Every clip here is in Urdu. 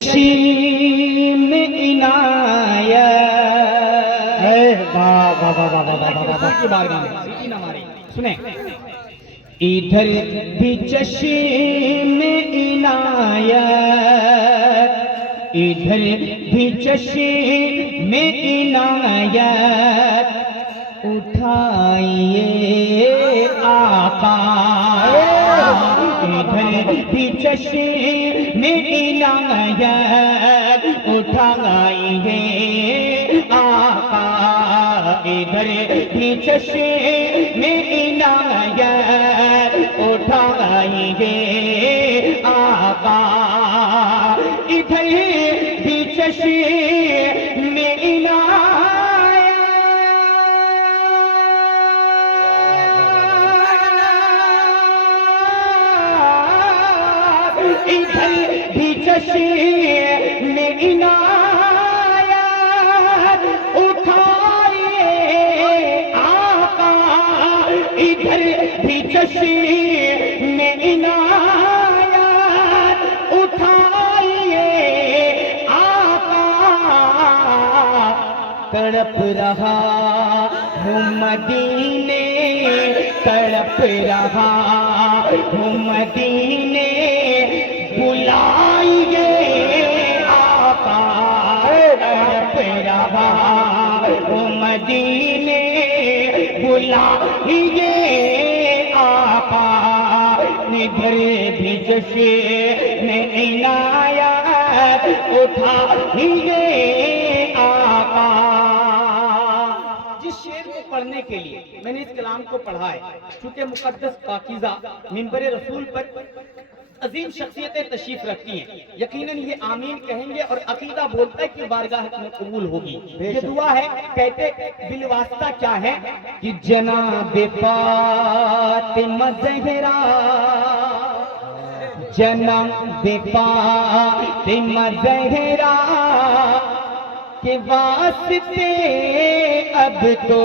شیم عنایت کی بارگاہ میں سیٹی نہ ماری سنیں ادھر بھی چشم عنایت ادھر بھی چشم عنایت اٹھائیے آقا ادھر بھی چشم عنایت اٹھائیے آقا ادھر بھی چشم عنایت اٹھائیے آقا ادھر بھی چشم ادھر بھی چشم عنایت اٹھائیے آقا ادھر بھی چشم عنایت اٹھائیے آقا تڑپ رہا ہوں مدینے تڑپ رہا ہوں مدینے بلائیے آقا تڑپ رہا ہوں مدینے بلائیے آقا ادھر بھی چشم عنایت اٹھائیے آقا جس شعر کو پڑھنے کے لیے میں نے اس کلام کو پڑھا ہے چونکہ مقدس پاکیزہ منبر رسول پر عظیم شخصیتیں تشریف رکھتی ہیں یقیناً یہ آمین کہیں گے اور عقیدہ بولتا ہے کہ بارگاہ میں قبول ہوگی یہ دعا ہے کہتے بالواسطہ کیا ہے کہ جناب فاطمہ زہرا جناب فاطمہ زہرا کے واسطے اب تو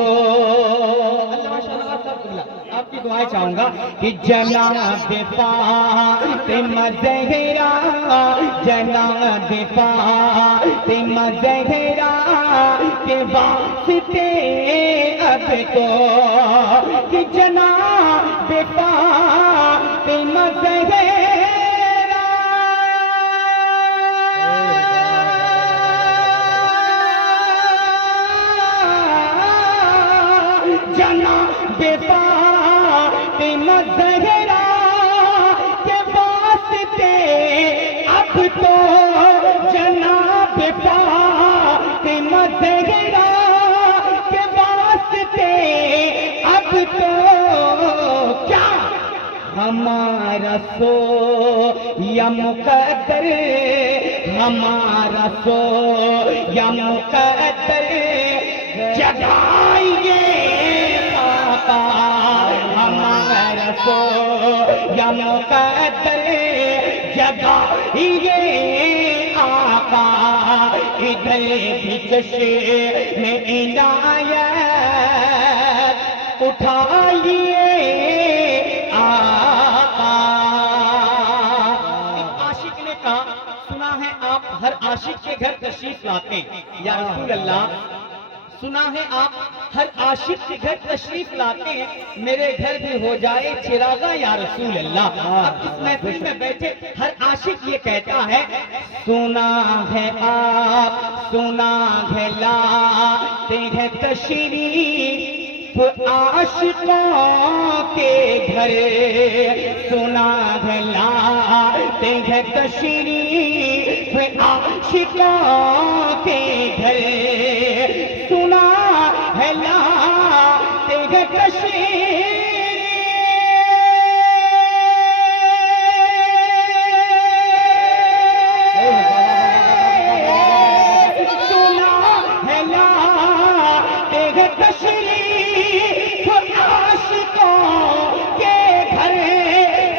آپ کی دعائیں چاہوں گا کہ جناب فاطمہ زہرا جناب فاطمہ زہرا کے واسطے اب تو کہ جناب فاطمہ زہرا جناب فاطمہ زہرا کے واسطے اب تو جناب فاطمہ زہرا کے واسطے اب تو کیا ہمارا سو یا مقدر ہمارا سو یا مقدر جگائیے ہمارا سو یا مقدر جگائیے آقا ادھر بھی چشم عنایت اٹھائیے آقا ایک عاشق نے کہا سنا ہے آپ ہر عاشق کے گھر تشریف لاتے ہیں یا رسول اللہ سنا ہے آپ ہر عاشق کے گھر تشریف لاتے ہیں میرے گھر بھی ہو جائے چراغا یا رسول اللہ اب اس محفل میں بیٹھے ہر عاشق یہ کہتا ہے سنا ہے آپ سنا ہے لاتے ہیں تشریف عاشقوں کے گھر سنا ہے لاتے ہیں تشریف عاشقوں کے گھر سنا ہے لاتے ہیں تشریف سنا ہے لاتے ہیں تشریف عاشقوں کے گھر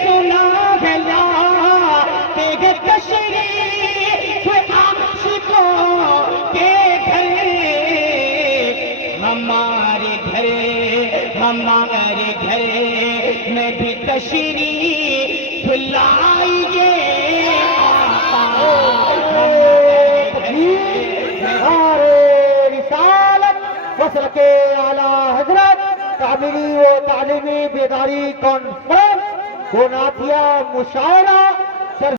سنا ہے لاتے ہیں تشریف عاشقوں کے گھر ہمارے گھر میں بھی تشریف لائیے آقا مسلک اعلیٰ حضرت تعمیری و تعلیمی بیداری کانفرنس کو نعتیہ مشاعرہ